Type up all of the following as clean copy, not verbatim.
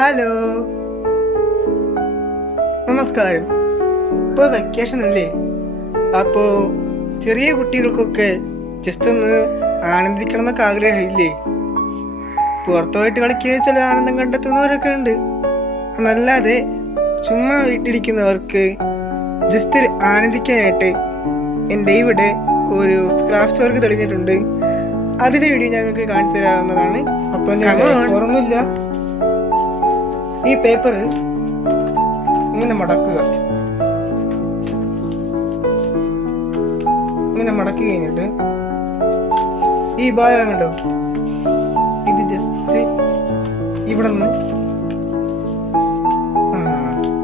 Hello, നമസ്കാരം. ഇപ്പോൾ vacation അല്ലേ? അപ്പോൾ ചെറിയ കുട്ടികൾക്കൊക്കെ ജസ്റ്റ് ഒന്ന് ആനന്ദിക്കണം എന്നൊക്കെ ആഗ്രഹമില്ലേ? പുറത്തുപോയിട്ട് കളിക്കുക ചില ആനന്ദം കണ്ടെത്തുന്നവരൊക്കെ ഉണ്ട്. എന്നല്ലാതെ ചുമ്മാ വീട്ടിലിരിക്കുന്നവർക്ക് ജസ്റ്റ് ആനന്ദിക്കാനായിട്ട് എൻ്റെ ഇവിടെ ഒരു ക്രാഫ്റ്റ് വർക്ക് തെളിഞ്ഞിട്ടുണ്ട്. അതിൻ്റെ വീഡിയോ ഞങ്ങൾക്ക് കാണിച്ചു തരാവുന്നതാണ്. അപ്പം ഓർമ്മയില്ല, ഈ പേപ്പർ ഇങ്ങനെ മടക്കുക. ഇങ്ങനെ മടക്കി കഴിഞ്ഞിട്ട് ഈ ഭാഗം കണ്ടോ, ഇത് ജസ്റ്റ് ഇവിടെ നിന്ന്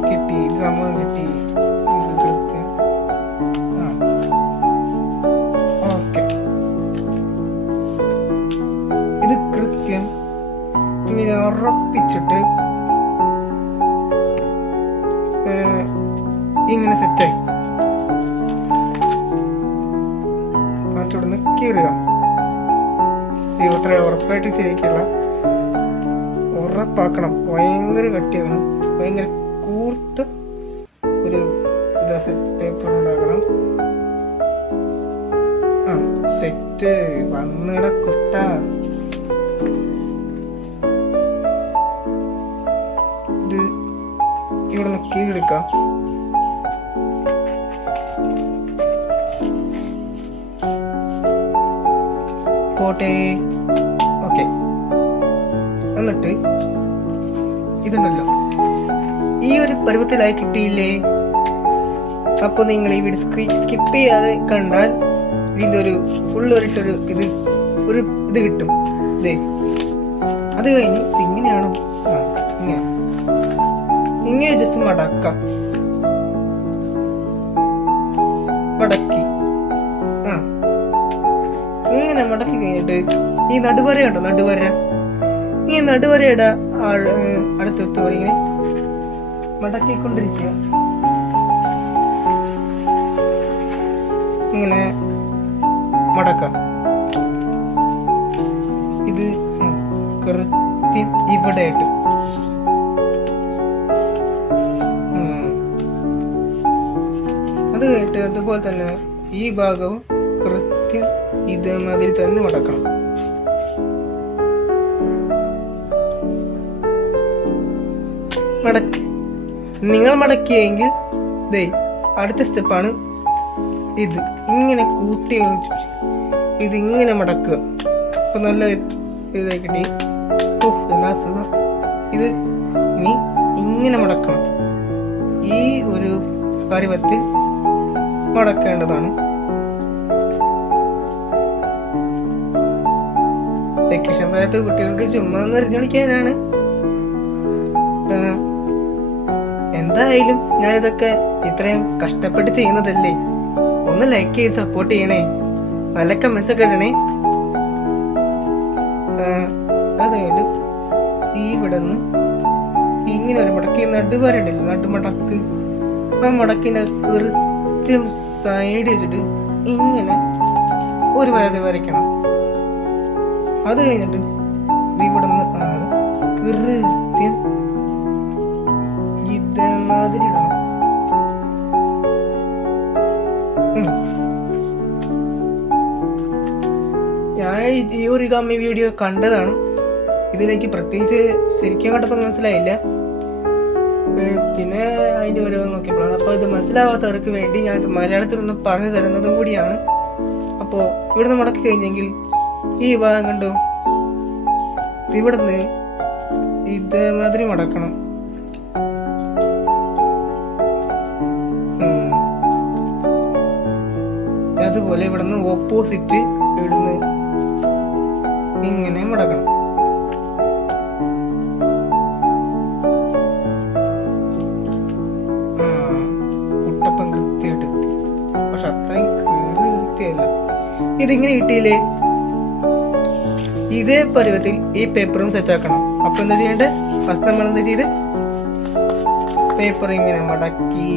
കിട്ടി, സംഭവം കിട്ടി. ഓക്കെ, ഇത് കൃത്യം ഇങ്ങനെ ഉറപ്പിച്ചിട്ട് ഇങ്ങനെ സെറ്റായി മറ്റോടൊന്ന് കീറുക. ദൈവത്ര ഉറപ്പായിട്ട് ശരിക്കുള്ള ഉറപ്പാക്കണം. ഭയങ്കര കട്ടിയാകണം, ഭയങ്കര കൂർത്ത ഒരു പേപ്പർ ഉണ്ടാക്കണം. സെറ്റ് വന്നിട കുട്ട. ഇത് ഇവിടെ നിന്ന് കീഴെടുക്കാം. പോട്ടെ. ഓക്കെ, എന്നിട്ട് ഇതുണ്ടല്ലോ, ഈ ഒരു പരുവത്തിലായി കിട്ടിയില്ലേ? അപ്പൊ നിങ്ങൾ ഈ വീഡിയോ സ്കിപ്പ് ചെയ്യാതെ കണ്ടാൽ ഇതിന്റെ ഒരു ഫുൾ ഒരിട്ടൊരു ഇത് കിട്ടും. ഇതേ, അത് കഴിഞ്ഞ് ഇങ്ങനെയാണോ? ഇങ്ങനെ ജസ്റ്റ് മടക്കാം. മടക്കി ഇങ്ങനെ മടക്കി കഴിഞ്ഞിട്ട് ഈ നടുവര ഉണ്ടോ, നടുവര, ഈ നടുവരയുടെ അടുത്തെത്തു ഇങ്ങനെ മടക്കിക്കൊണ്ടിരിക്കുക. ഇങ്ങനെ മടക്കാം. ഇത് കൃത്യം ഇവിടെ ആയിട്ട് അത് കഴിഞ്ഞിട്ട് അതുപോലെ തന്നെ ഈ ഭാഗവും കൃത്യം ഇതേമാതിരി തന്നെ മടക്കണം. നിങ്ങൾ മടക്കിയെങ്കിൽ അടുത്ത സ്റ്റെപ്പാണ് ഇത്. ഇങ്ങനെ കൂട്ടി ഇതിങ്ങനെ മടക്കുക. അപ്പൊ നല്ല ഇതായി കിട്ടി. എന്നാ സുഖം. ഇത് ഇനി ഇങ്ങനെ മടക്കണം. ഈ ഒരു പരുവത്തിൽ മടക്കേണ്ടതാണ്. വെക്കേഷൻ പ്രായത്ത് കുട്ടികൾക്ക് ചുമ്മാ ഒന്ന് എറിഞ്ഞു കളിക്കാനാണ്. എന്തായാലും ഞാനിതൊക്കെ ഇത്രയും കഷ്ടപ്പെട്ട് ചെയ്യുന്നതല്ലേ, ഒന്ന് ലൈക്ക് ചെയ്ത് സപ്പോർട്ട് ചെയ്യണേ, നല്ല കമന്റ്സ് ഒക്കെ ഇടണേ. അതായത് ഈ ഇവിടെ നിന്ന് ഇങ്ങനെ ഒരു മടക്കി നടുവരണ്ടല്ലോ, നടുമടക്ക്. ആ മടക്കിന്റെ കൃത്യം സൈഡ് വെച്ചിട്ട് ഇങ്ങനെ ഒരു വരയ്ക്കണം. അത് കഴിഞ്ഞിട്ട് ഇവിടെ നിന്ന് കൃത്യം ഇതേമാതിരി ഇടണം. ഞാൻ ഈ ഒറിഗാമി വീഡിയോ കണ്ടതാണ്. ഇതിലേക്ക് പ്രത്യേകിച്ച് ശരിക്കും കണ്ടപ്പോൾ മനസ്സിലായില്ല. പിന്നെ അതിന്റെ ഓരോ നോക്കിയപ്പോഴാണ്. അപ്പൊ ഇത് മനസ്സിലാവാത്തവർക്ക് വേണ്ടി ഞാൻ മലയാളത്തിൽ ഒന്ന് പറഞ്ഞു തരുന്നതും കൂടിയാണ്. അപ്പോ ഇവിടുന്ന് മടക്കി കഴിഞ്ഞെങ്കിൽ ഈ ഭാഗം കണ്ടു, ഇവിടുന്ന് ഇതേമാതിരി മടക്കണം. അതുപോലെ ഇവിടുന്ന് ഓപ്പോസിറ്റ് ഇവിടുന്ന് ഇങ്ങനെ മടക്കണം. കുട്ടപ്പം കൃത്യമായിട്ട് എത്തി. പക്ഷെ അത്രയും കൃത്യല്ല. ഇതിങ്ങനെ കിട്ടിയില്ലേ? ഇതേ പരുവത്തിൽ ഈ പേപ്പറും സെറ്റ് ആക്കണം. അപ്പൊ എന്താ ചെയ്യണ്ടേ? ഫസ്റ്റ് നമ്മൾ എന്താ ചെയ്ത് പേപ്പർ ഇങ്ങനെ മടക്കി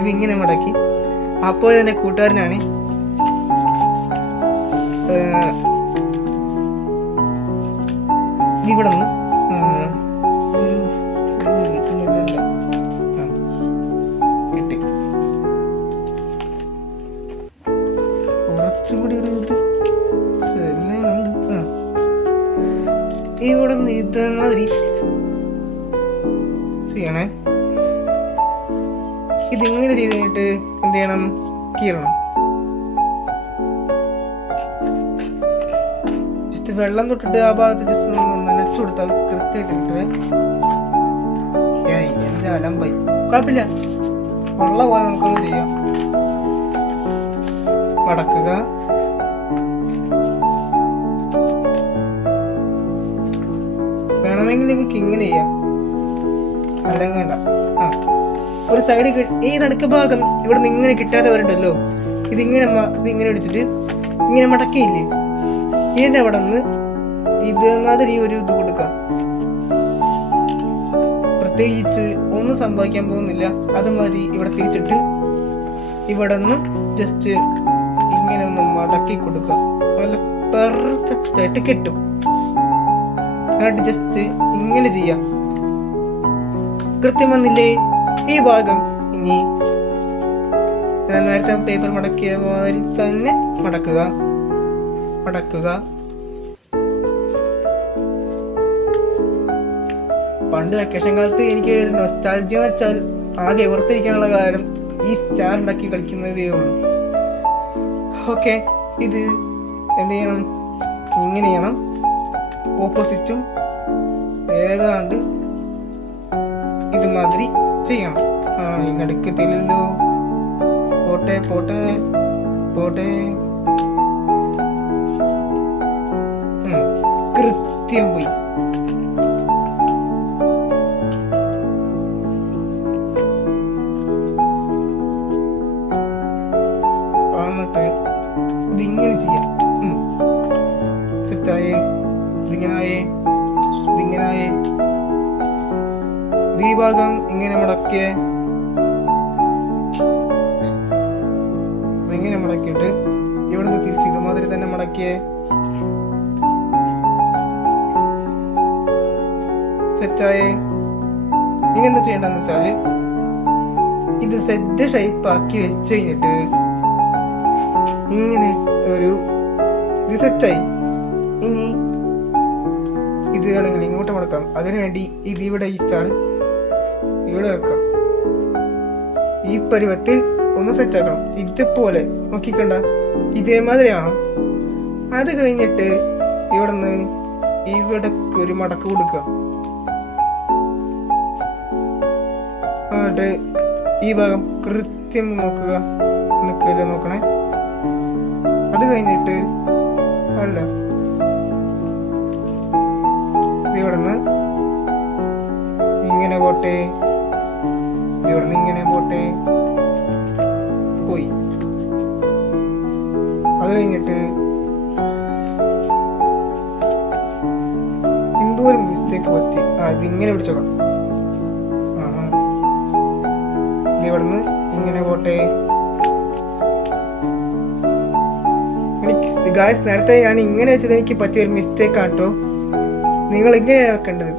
ഇതിങ്ങനെ മടക്കി അപ്പോൾ എൻ്റെ കൂട്ടുകാരനാണ്. ഇവിടെ നിന്ന് കിട്ടി. കുറച്ചുകൂടി ഒരു ഇത് ഉണ്ട്. ഇവിടെ നിന്ന് ഇതേമാതിരി ചെയ്യണേ. ഇതിങ്ങനെ ചെയ്ത് കഴിഞ്ഞിട്ട് എന്ത് ചെയ്യണം? കീറണം. ജസ്റ്റ് വെള്ളം തൊട്ടിട്ട് ആ ഭാഗത്ത് ജസ്റ്റ് നനച്ചു കൊടുത്താൽ കൃത്യമായിട്ട് കിട്ടുവേ. എന്റെ അലമ്പായി. കുഴപ്പമില്ല, ഉള്ള പോലെ നമുക്കൊന്ന് ചെയ്യാം. മടക്കുക. വേണമെങ്കിൽ നിങ്ങൾക്ക് ഇങ്ങനെ ചെയ്യാം, അല്ലെങ്കിൽ വേണ്ട. ഒരു സൈഡ് ഈ നടുക്ക് ഭാഗം ഇവിടെ നിന്ന് ഇങ്ങനെ കിട്ടാതെ വരുന്നുണ്ടല്ലോ, ഇതിങ്ങനെ പിടിച്ചിട്ട് ഇങ്ങനെ മടക്കിയില്ലേ, ഇതിന്റെ അവിടെ നിന്ന് ഇതേമാതിരി ഒരു ഇത് കൊടുക്കാം. പ്രത്യേകിച്ച് ഒന്നും സംഭവിക്കാൻ പോകുന്നില്ല. അതുമാതിരി ഇവിടെ തിരിച്ചിട്ട് ഇവിടെ നിന്ന് ജസ്റ്റ് ഇങ്ങനെ ഒന്ന് മടക്കി കൊടുക്കുക. നല്ല പെർഫെക്റ്റ് ആയിട്ട് കിട്ടും. എന്നിട്ട് ജസ്റ്റ് ഇങ്ങനെ ചെയ്യാം. കൃത്യം വന്നില്ലേ ഈ ഭാഗം? ഇനി ഞാൻ നേരത്തെ പേപ്പർ മടക്കിയ മാതിരി തന്നെ മടക്കുക. പണ്ട് വെക്കേഷൻ കാലത്ത് എനിക്ക് നൊസ്റ്റാൾജിയ വെച്ചാൽ ആകെ ഓർത്തിരിക്കാനുള്ള കാര്യം ഈ സ്റ്റാർ ഉണ്ടാക്കി കളിക്കുന്നതേ ഉള്ളൂ. ഓക്കെ, ഇത് എന്ത് ചെയ്യണം? ഇങ്ങനെ ചെയ്യണം. ഓപ്പോസിറ്റും ഏതാണ്ട് ഇതുമാതിരി ചെയ്യണം. ഇങ്ങടുക്കത്തില്ലല്ലോ. പോട്ടെ. കൃത്യം പോയി. എന്നിട്ട് ഇതിങ്ങനെ ചെയ്യാം. സെറ്റായേ, ഇതിങ്ങനായേ. ഈ ഭാഗം ഇങ്ങനെ മടക്കിയേ. ഇങ്ങനെ മടക്കിയിട്ട് ഇവിടുന്ന് തിരിച്ച് ഇതുമാതിരി തന്നെ മടക്കിയേ. സെറ്റായേ. ഇനി എന്താ ചെയ്യേണ്ടെന്ന് വെച്ചാല് ഇത് സെറ്റ് ഷേപ്പ് ആക്കി വെച്ച് കഴിഞ്ഞിട്ട് ഇങ്ങനെ ഒരു ഇത് സെറ്റായി. ഇനി ഇത് വേണമെങ്കിൽ ഇങ്ങോട്ട് മടക്കാം. അതിനുവേണ്ടി ഇത് ഇവിടെ ഈ സ്റ്റാർ ഇവിടെ വെക്കാം. ഈ പരുവത്തിൽ ഒന്ന് സെറ്റാക്കണം. ഇതുപോലെ നോക്കിക്കണ്ട, ഇതേമാതിരിയാണോ? അത് കഴിഞ്ഞിട്ട് ഇവിടെ നിന്ന് ഇവിടെ ഒരു മടക്ക് കൊടുക്കുക. എന്നിട്ട് ഈ ഭാഗം കൃത്യം നോക്കുക. നോക്കണേ. അത് കഴിഞ്ഞിട്ട് അല്ല, ഇവിടെ നിന്ന് ഇങ്ങനെ പോട്ടെ, ഇവിടെ നിന്ന് ഇങ്ങനെ പോട്ടെ. പോയി. അത് കഴിഞ്ഞിട്ട് എന്തോ ഒരു മിസ്റ്റേക്ക് പറ്റി. ഇതിങ്ങനെ പിടിച്ചോക്കാം. ഇവിടെ നിന്ന് ഇങ്ങനെ പോട്ടെ. ഗായ്സ്, നേരത്തെ ഞാൻ ഇങ്ങനെ വെച്ചത് എനിക്ക് പറ്റിയൊരു മിസ്റ്റേക്ക് ആട്ടോ. നിങ്ങൾ ഇങ്ങനെ വെക്കേണ്ടത്.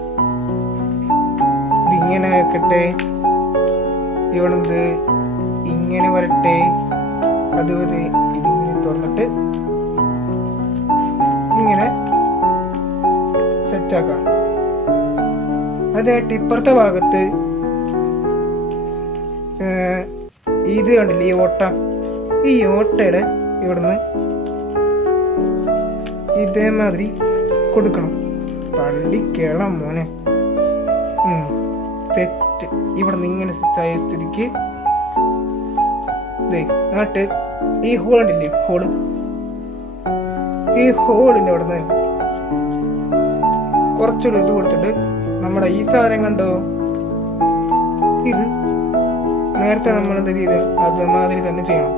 ഇതിങ്ങനെ വെക്കട്ടെ. ഇവിടെ ഇങ്ങനെ വരട്ടെ. അതുപോലെ ഇതിങ്ങനെ തുറന്നിട്ട് ഇങ്ങനെ സെറ്റാക്കാം. അതായിട്ട് ഇപ്പുറത്തെ ഭാഗത്ത് ഇത് കണ്ടില്ലേ, ഈ ഓട്ട. ഈ ഓട്ടയുടെ ഇവിടുന്ന് ഇതേമാതിരി കൊടുക്കണം. പള്ളി കേളം മോനെ. സെറ്റ്. ഇവിടെ നിന്ന് ഇങ്ങനെ സെറ്റായ സ്ഥിതിക്ക് എന്നിട്ട് ഈ ഹോൾ ഉണ്ടല്ലേ, ഈ ഹോളിന്റെ അവിടെ നിന്ന് കുറച്ചൊരു ഇത് കൊടുത്തിട്ട് നമ്മുടെ ഈ സാധനം കണ്ടോ, ഇത് നേരത്തെ നമ്മൾ എന്താ ചെയ്ത് അതുമാതിരി തന്നെ ചെയ്യണം.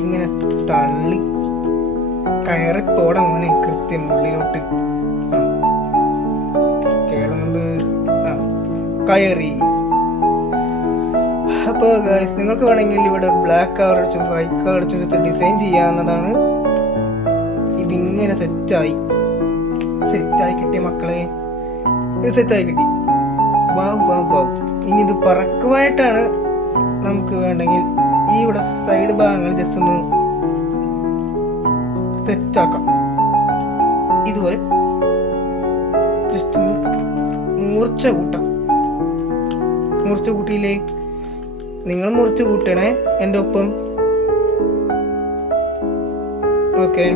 ഇങ്ങനെ തള്ളി കയറി പോടാ മോനെ. കൃത്യം ഉള്ളിലോട്ട് കേറുന്നുണ്ട്. കയറി. അപ്പോൾ ഗൈസ് നിങ്ങൾക്ക് വേണമെങ്കിൽ ഇവിടെ ബ്ലാക്ക് കളർ അടിച്ചും വൈറ്റ് കളർ അടിച്ചും ഡിസൈൻ ചെയ്യാവുന്നതാണ്. ഇതിങ്ങനെ സെറ്റായി കിട്ടിയ മക്കളെ, ഇത് സെറ്റായി കിട്ടി. വാവ്. ഇനി ഇത് പറക്കുവായിട്ടാണ് നമുക്ക് വേണ്ടെങ്കിൽ ഈ ഇവിടെ സൈഡ് ഭാഗങ്ങൾ ജസ്റ്റ് ഒന്ന് സെറ്റാക്കാം. ഇതുപോലെ ജസ്റ്റ് ഒന്ന് മൂർച്ച കൂട്ടിയില്ലേ? നിങ്ങൾ മുറിച്ച് കൂട്ടണേ എൻ്റെ ഒപ്പം. ഓക്കെ,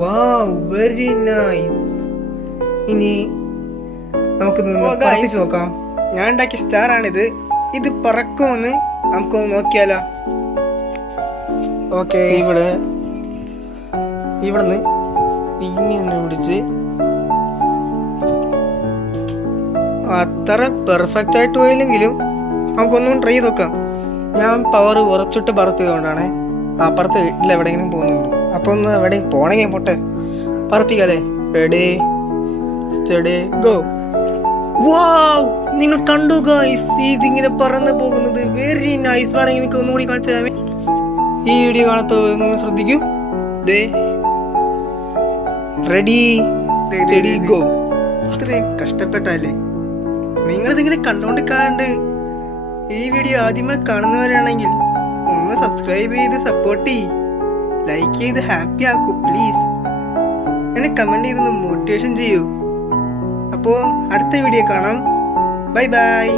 വാവ്, വെരി നൈസ്. ഇനി നമുക്ക് പറപ്പിച്ച് നോക്കാം. ഞാൻ ഉണ്ടാക്കിയ സ്റ്റാർ ആണിത്. ഇത് പറക്കുമെന്ന് നമുക്കൊന്ന് നോക്കിയാലോ? ഓക്കെ, ഇവിടുന്ന് ഇങ്ങനെ പിടിച്ച് അത്ര പെർഫെക്റ്റ് ആയിട്ട് പോയില്ലെങ്കിലും നമുക്കൊന്നും ട്രൈ ചെയ്ത് നോക്കാം. ഞാൻ പവർ കുറച്ചിട്ട് പറത്തുകൊണ്ടാണ്. അപ്പുറത്ത് വീട്ടിൽ എവിടെയെങ്കിലും പോകുന്നുണ്ട്. അപ്പൊ ഒന്ന് എവിടെ പോണെങ്കിൽ പോട്ടെ, പറപ്പിക്കാല്ലേ? Ready, steady, go. വാവ്, നിങ്ങൾ കണ്ടു ഗൈസ്, ഇതിങ്ങനെ പറന്ന് പോകുന്നത് വെരി നൈസ്. വേണമെങ്കിൽ നിങ്ങൾക്ക് ഒന്നുകൂടി കാണിച്ചു തരാമേ? ഈ വീഡിയോ കാണാത്ത നിങ്ങൾ ശ്രദ്ധിക്കൂ. Ready, steady, go. അത്രയും കഷ്ടപ്പെട്ടല്ലേ? നിങ്ങളിതിങ്ങനെ കണ്ടോണ്ടിരിക്കാണ്ട് ഈ വീഡിയോ ആദ്യമായി കാണുന്നവരാണെങ്കിൽ ഒന്ന് സബ്സ്ക്രൈബ് ചെയ്ത് സപ്പോർട്ട് ചെയ്യ്, ലൈക്ക് ചെയ്ത് ഹാപ്പി ആക്കൂ പ്ലീസ്. എന്നെ കമന്റ് ചെയ്തൊന്ന് മോട്ടിവേഷൻ ചെയ്യൂ. അപ്പോൾ അടുത്ത വീഡിയോ കാണാം. Bye bye.